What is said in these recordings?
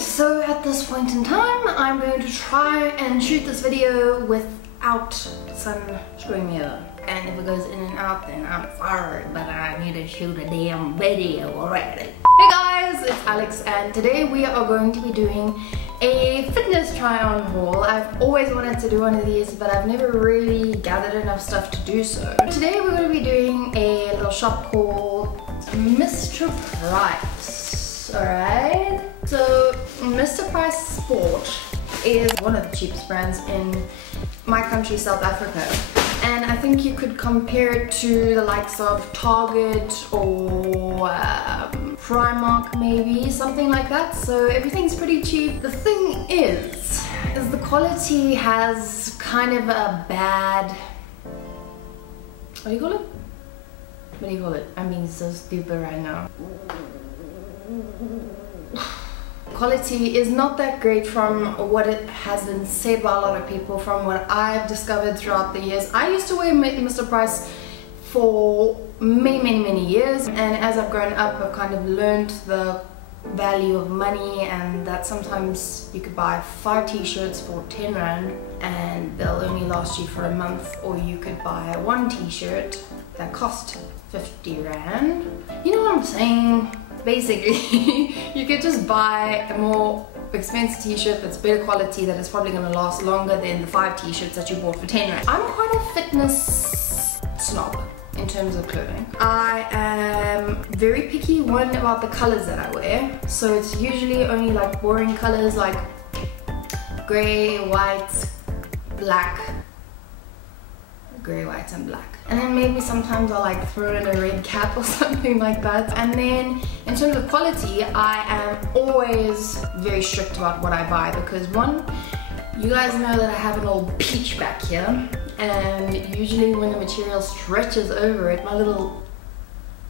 so at this point in time, I'm going to try and shoot this video without the sun screwing me over. And if it goes in and out, then I'm sorry, but I need to shoot a damn video already. Hey guys, it's Alex, and today we are going to be doing a fitness try-on haul. I've always wanted to do one of these, but I've never really gathered enough stuff to do so. Today we're going to be doing a little shop called Mr. Price. Alright? So Mr. Price Sport is one of the cheapest brands in my country, South Africa. And I think you could compare it to the likes of Target or Primark maybe, something like that. So everything's pretty cheap. The thing is the quality has kind of a bad, what do you call it? What do you call it? I'm being so stupid right now. Quality is not that great from what it has been said by a lot of people, from what I've discovered throughout the years. I used to wear Mr. Price for many years, and as I've grown up I've kind of learned the value of money, and that sometimes you could buy 5 t-shirts for 10 rand and they'll only last you for a month, or you could buy 1 t-shirt that cost 50 rand. You know what I'm saying? Basically, you could just buy a more expensive t-shirt that's better quality, that is probably going to last longer than the 5 t-shirts that you bought for 10 rand. I'm quite a fitness snob in terms of clothing. I am very picky, one, about the colors that I wear. So it's usually only like boring colors like grey, white, black. Grey, white and black. And then maybe sometimes I'll like throw in a red cap or something like that. And then in terms of quality, I am always very strict about what I buy, because one, you guys know that I have an old peach back here, and usually when the material stretches over it, my little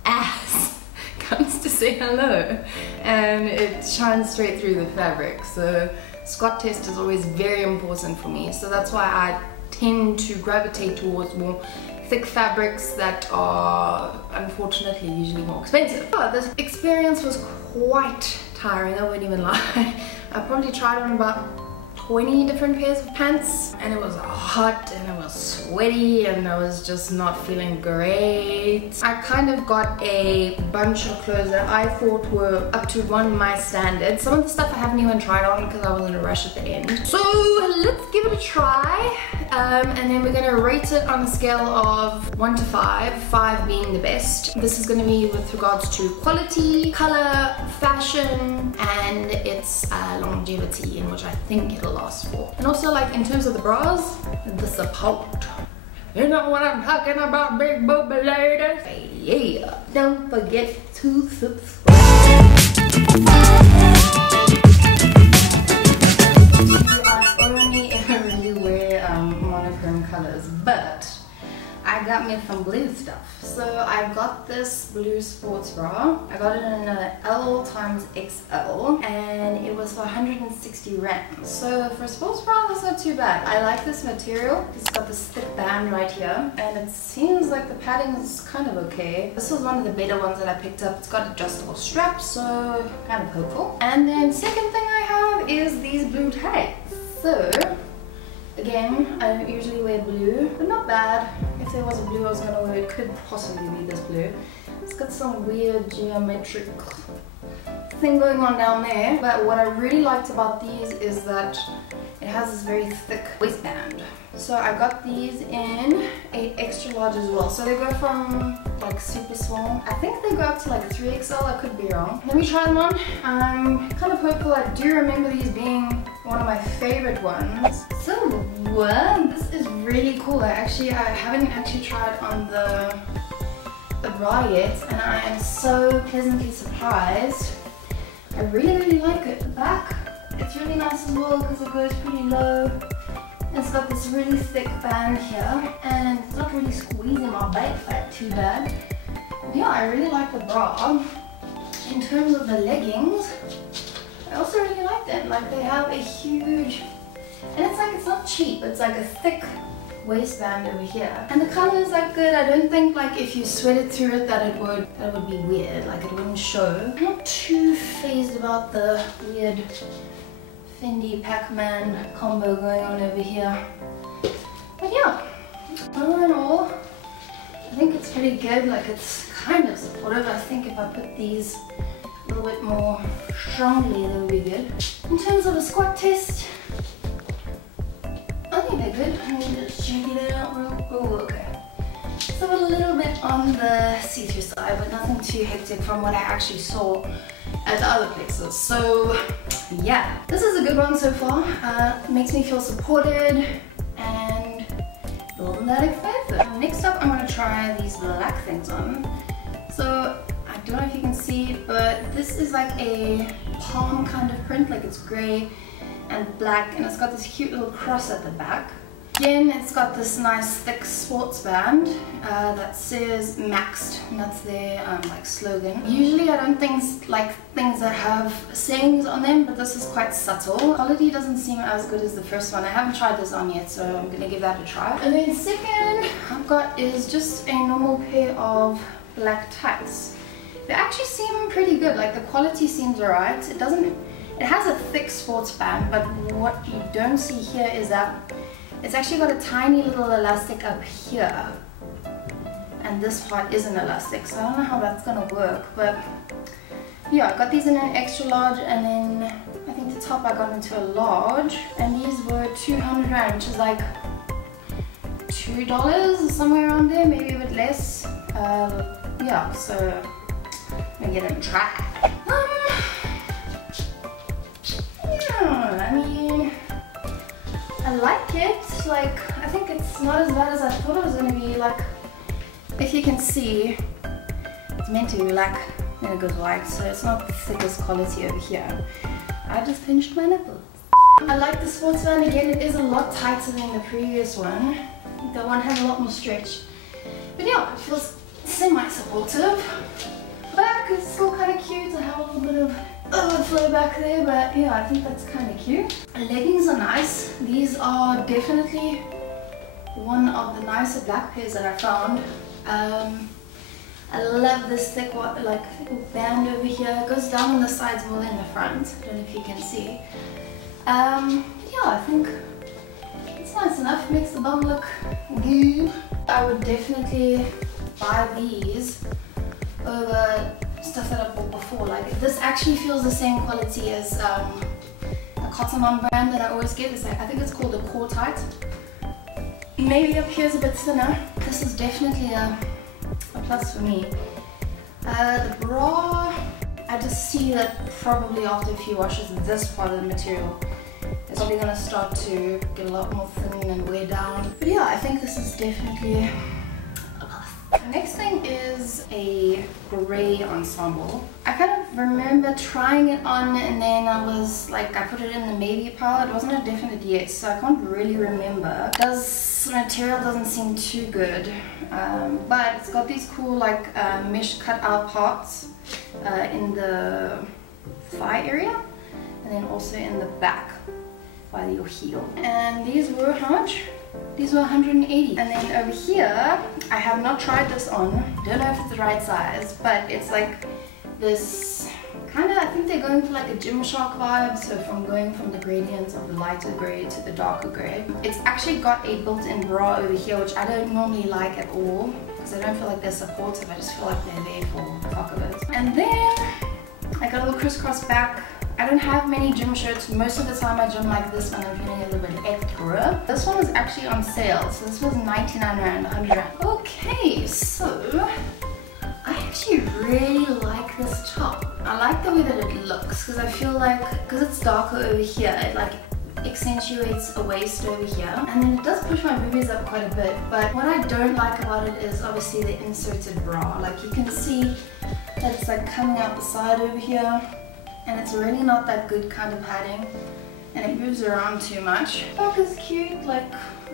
ass comes to say hello and it shines straight through the fabric. So squat test is always very important for me, so that's why I tend to gravitate towards more thick fabrics that are unfortunately usually more expensive. Oh, this experience was quite tiring, I won't even lie. I probably tried on about 20 different pairs of pants, and it was hot and it was sweaty and I was just not feeling great. I kind of got a bunch of clothes that I thought were up to my standards. Some of the stuff I haven't even tried on because I was in a rush at the end. So let's give it a try, and then we're gonna rate it on a scale of 1 to 5, 5 being the best. This is gonna be with regards to quality, color, fashion, and its longevity, in which I think it'll last for. And also, like, in terms of the bras, the support. You know what I'm talking about, big booby ladies? Yeah. Don't forget to subscribe. I only ever really wear monochrome colors, but I got me some blue stuff. So I got this blue sports bra. I got it in a L times XL, and it was for 160 rand. So for a sports bra, that's not too bad. I like this material. It's got this thick band right here, and it seems like the padding is kind of okay. This was one of the better ones that I picked up. It's got adjustable straps, so kind of hopeful. And then second thing I have is these blue tags. So again, I don't usually wear blue, but not bad. If there was a blue I was gonna wear, it could possibly be this blue. It's got some weird geometric thing going on down there. But what I really liked about these is that it has this very thick waistband. So I got these in a extra large as well. So they go from like super small, I think they go up to like 3XL, I could be wrong. Let me try them on. I'm kind of hopeful. I do remember these being one of my favorite ones. So this is really cool. I haven't actually tried on the bra yet, and I am so pleasantly surprised. I really like it. The back, it's really nice as well because it goes pretty low. It's got this really thick band here, and it's not really squeezing my back fat too bad. But yeah, I really like the bra. In terms of the leggings, I also really like them. Like, they have a huge, and it's like, it's not cheap, it's like a thick waistband over here, and the color is like good. I don't think like if you sweated through it that it would be weird, like it wouldn't show. I'm not too phased about the weird Fendi Pac-Man combo going on over here, but yeah, all in all I think it's pretty good. Like it's kind of supportive. I think if I put these a little bit more strongly they would be good. In terms of a squat test, I think they're good. Let me just check it out real quick. Oh, okay. So a little bit on the see-through side, but nothing too hectic from what I actually saw at the other places. So yeah, this is a good one so far. It makes me feel supported and it wasn't that expensive. Next up, I'm going to try these black things on. So I don't know if you can see, but this is like a palm kind of print, like it's grey and black, and it's got this cute little cross at the back. Again, it's got this nice thick sports band that says maxed, and that's their like slogan. Usually I don't like things that have sayings on them, but this is quite subtle. Quality doesn't seem as good as the first one. I haven't tried this on yet, so I'm gonna give that a try. And then second I've got is just a normal pair of black tights. They actually seem pretty good. Like the quality seems alright. It has a thick sports band, but what you don't see here is that it's actually got a tiny little elastic up here, and this part isn't elastic, so I don't know how that's gonna work. But yeah, I got these in an extra large, and then I think the top I got into a large, and these were 200 Rand, which is like $2 somewhere around there, maybe a bit less. Yeah, so I'm gonna give them a try. Yeah, I mean, I like it. Like, I think it's not as bad as I thought it was gonna be. Like, if you can see, it's meant to be black, then it goes white, so it's not the thickest quality over here. I just pinched my nipples. I like the sports band. Again, it is a lot tighter than the previous one. That one has a lot more stretch. But yeah, it feels semi-supportive. Back is still kind of cute. I have a little bit of overflow back there, but yeah, I think that's kind of cute. Leggings are nice. These are definitely one of the nicer black pairs that I found. I love this thick band over here. It goes down on the sides more than the front. I don't know if you can see. Yeah, I think it's nice enough. Makes the bum look good. I would definitely buy these over stuff that I bought before. Like, this actually feels the same quality as a Cotton On brand that I always get. It's like, I think it's called a Core Tight. Maybe up here is a bit thinner. This is definitely a plus for me. The bra, I just see that probably after a few washes, this part of the material is probably going to start to get a lot more thin and wear down. But yeah, I think this is definitely a plus. The next thing is a grey ensemble. I kind of remember trying it on, and then I was like, I put it in the maybe pile. It wasn't a definite yes, so I can't really remember. This material doesn't seem too good, but it's got these cool like mesh cut out parts in the thigh area, and then also in the back by your heel. And these were how much? These were 180. And then over here, I have not tried this on. Don't know if it's the right size, but it's like this kind of, I think they're going for like a Gymshark vibe. So from going from the gradients of the lighter grey to the darker grey. It's actually got a built-in bra over here, which I don't normally like at all, because I don't feel like they're supportive. I just feel like they're there for the fuck of it. And then I got a little crisscross back. I don't have many gym shirts. Most of the time I gym like this when I'm feeling a little bit extra. This one was actually on sale, so this was 99 Rand, 100 Rand. Okay, so I actually really like this top. I like the way that it looks, because I feel like, because it's darker over here, it like accentuates a waist over here, and then it does push my boobies up quite a bit. But what I don't like about it is obviously the inserted bra. Like, you can see that it's like coming out the side over here, and it's really not that good kind of padding, and it moves around too much. Back is cute, like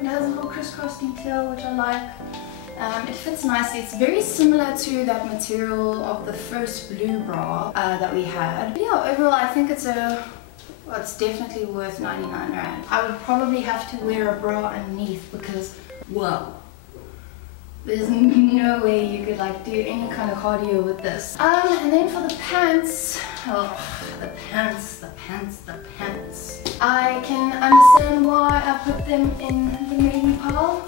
it has a little crisscross detail, which I like. It fits nicely. It's very similar to that material of the first blue bra that we had. But yeah, overall I think it's a well, it's definitely worth 99 Rand. I would probably have to wear a bra underneath because, whoa. There's no way you could like do any kind of cardio with this. And then for the pants, oh, the pants. I can understand why I put them in the maybe pile.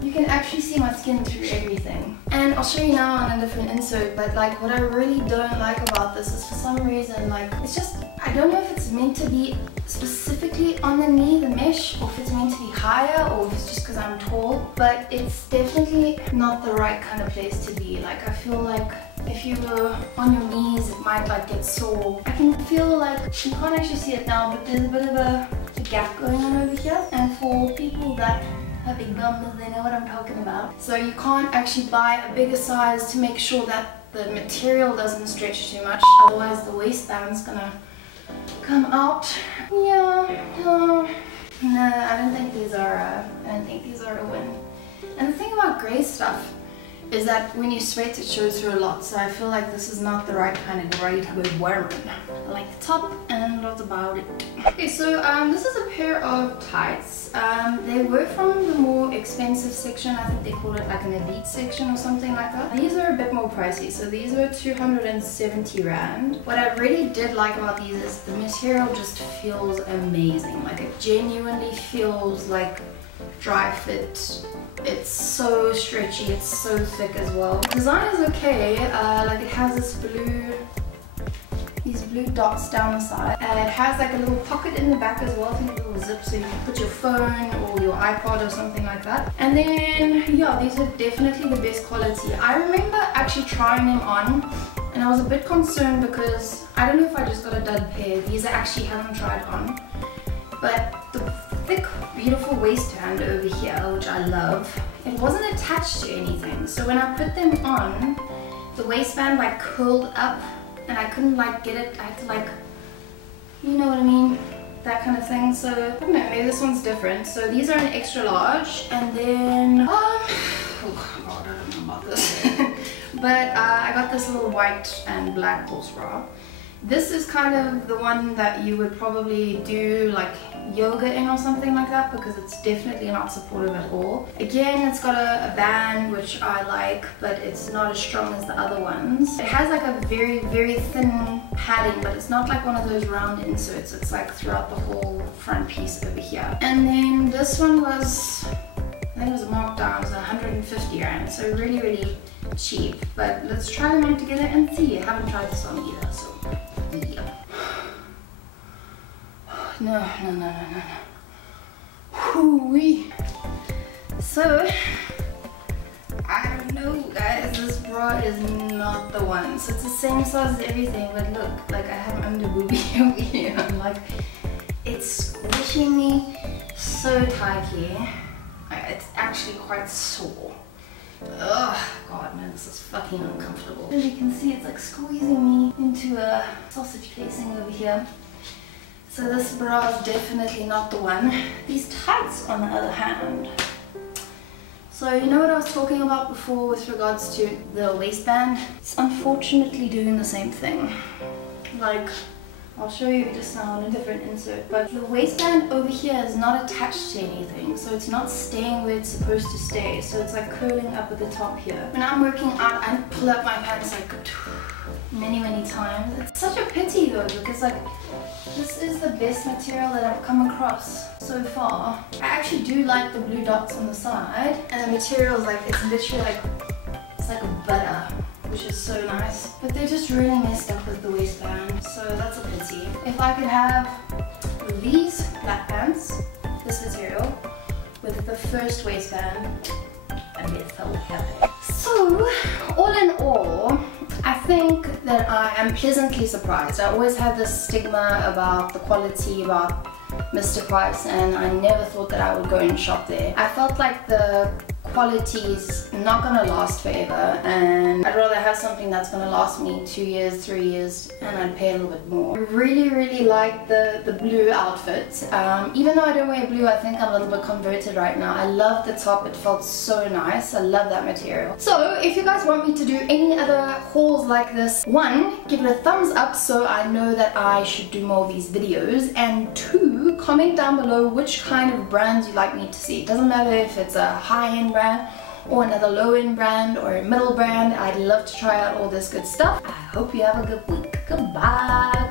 You can actually see my skin through everything. And I'll show you now on a different insert, but like what I really don't like about this is for some reason, like it's just, I don't know if it's meant to be specifically on the knee, the mesh, or if it's meant to be higher, or if it's just because I'm tall, but it's definitely not the right kind of place to be. Like I feel like if you were on your knees, it might like get sore. I can feel like, you can't actually see it now, but there's a bit of a gap going on over here. And for people that have big bums, they know what I'm talking about. So you can't actually buy a bigger size to make sure that the material doesn't stretch too much, otherwise the waistband's gonna come out. Yeah, no, I don't think these are a win. And the thing about grey stuff is that when you sweat it shows through a lot, so I feel like this is not the right kind of grey to be wearing. I like the top and that's about it. Okay, so this is a pair of tights. They were from the more expensive section. I think they call it like an elite section or something like that. These are a bit more pricey, so these were 270 Rand. What I really did like about these is the material just feels amazing. Like it genuinely feels like dry fit. It's so stretchy, it's so thick as well. The design is okay, like it has this these blue dots down the side. It has like a little pocket in the back as well, I think a little zip so you can put your phone or your iPod or something like that. And then, yeah, these are definitely the best quality. I remember actually trying them on and I was a bit concerned because I don't know if I just got a dud pair. These I actually haven't tried on. But the thick, beautiful waistband over here, which I love, it wasn't attached to anything. So when I put them on, the waistband like curled up and I couldn't like get it. I had to like, you know what I mean? That kind of thing. So I don't know, maybe this one's different. So these are an extra large, and then, oh God, I don't know about this. But I got this little white and black pulse bra. This is kind of the one that you would probably do like yoga in or something like that, because it's definitely not supportive at all. Again, it's got a band which I like, but it's not as strong as the other ones. It has like a very, very thin padding, but it's not like one of those round inserts. It's like throughout the whole front piece over here. And then this one was, I think it was a markdown, it was 150 Rand, so really, really cheap. But let's try them on together and see. I haven't tried this on either, so yeah. No. Hoo-wee. So, I don't know guys, this bra is not the one. So it's the same size as everything, but look, like I have under boobie over here. I'm like, it's squishing me so tightly. It's actually quite sore. Oh God, man, this is fucking uncomfortable. As you can see, it's like squeezing me into a sausage casing over here. So this bra is definitely not the one. These tights, on the other hand. So you know what I was talking about before with regards to the waistband? It's unfortunately doing the same thing. Like, I'll show you just now on a different insert, but the waistband over here is not attached to anything, so it's not staying where it's supposed to stay, so it's like curling up at the top here. When I'm working out, I pull up my pants like many times. It's such a pity though, because like this is the best material that I've come across so far. I actually do like the blue dots on the side, and the material is like, it's literally like, it's like a butter, which is so nice. But they're just really messed up with the waistband, so that's a pity. If I could have these black pants, this material, with the first waistband, I'd be so happy. So, all in all, I think that I am pleasantly surprised. I always had this stigma about the quality, about Mr. Price, and I never thought that I would go and shop there. I felt like the quality is not gonna last forever, and I'd rather have something that's gonna last me 2 years, 3 years, and I'd pay a little bit more. I really like the blue outfit. Even though I don't wear blue, I think I'm a little bit converted right now. I love the top, it felt so nice. I love that material. So if you guys want me to do any other hauls like this, 1, give it a thumbs up so I know that I should do more of these videos, and 2, comment down below which kind of brands you'd like me to see. It doesn't matter if it's a high-end brand or another low-end brand or a middle brand. I'd love to try out all this good stuff. I hope you have a good week. Goodbye.